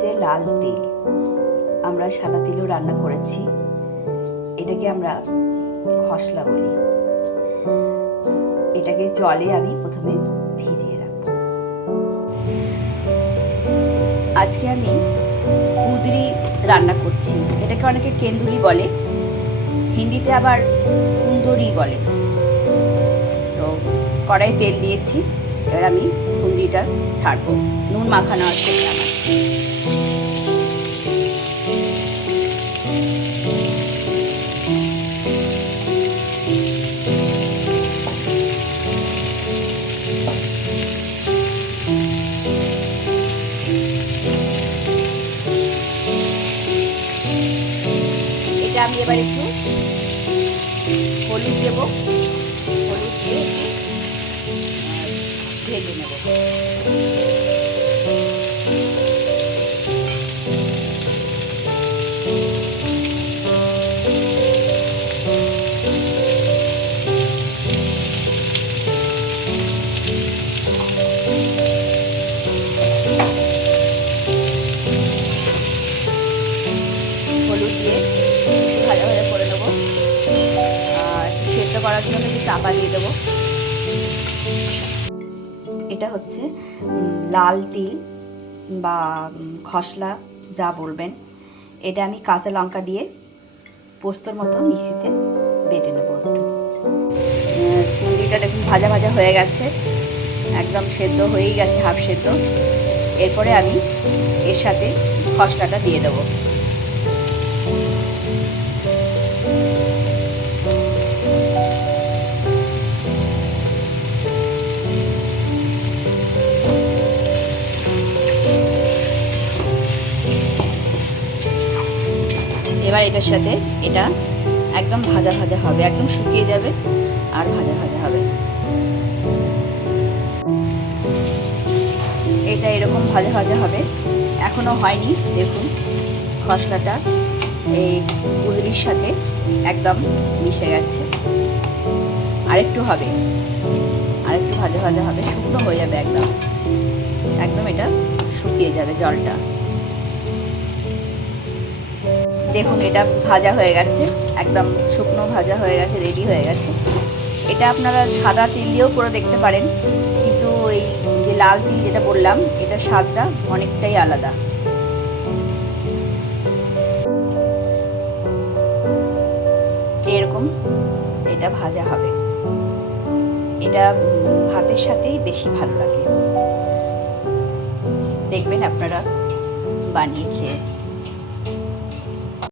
হচ্ছে লাল তিল। আমরা সাদা তিলও রান্না করেছি, এটাকে আমরা খসলা বলি। এটাকে জলে আমি প্রথমে ভিজিয়ে রাখবো। আজকে আমি কুঁদরি রান্না করছি। এটাকে অনেকে কেন্দুলি বলে, হিন্দিতে আবার কুন্দরি বলে। তো কড়াই তেল দিয়েছি, এবার আমি কুঁদরিটা ছাড়বো। নুন মাখানো আছে আমার। এটা আমি এবার একটু হলুদ দেবো, হলুদ দিয়ে ভেজে নেব। হলুদ দিয়ে একটু ভাজা ভাজা করে নেবো, আর সেদ্ধ করার জন্য একটু চাপা দিয়ে দেবো। এটা হচ্ছে লাল তিল বা খসলা, যা বলবেন। এটা আমি কাঁচা লঙ্কা দিয়ে পোস্তর মতো মিক্সিতে বেটে নেবো একটু। কুঁদরিটা দেখুন ভাজা ভাজা হয়ে গেছে, একদম সেদ্ধ হয়েই গেছে, হাফ সেদ্ধ। এরপরে আমি এর সাথে খসলাটা দিয়ে দেবো। এবার এটার সাথে এটা একদম ভাজা ভাজা হবে, একদম শুকিয়ে যাবে আর ভাজা ভাজা হবে। এটা এরকম ভাজা ভাজা হবে, এখনো হয়নি। দেখুন খসলাটা এই কুঁদরির সাথে একদম মিশে গেছে। আরেকটু হবে, আরেকটু ভাজা ভাজা হবে, শুকনো হয়ে যাবে একদম, একদম এটা শুকিয়ে যাবে জলটা। দেখুন এটা ভাজা হয়ে গেছে, একদম শুকনো ভাজা হয়ে গেছে, রেডি হয়ে গেছে। এটা আপনারা সাদা তিল দিয়েও করে দেখতে পারেন, কিন্তু এই যে লাল তিল যেটা বললাম, এটা স্বাদটা অনেকটাই আলাদা। এরকম এটা ভাজা হবে, এটা ভাতের সাথেই বেশি ভালো লাগে। দেখবেন আপনারা বানিয়ে খেয়ে।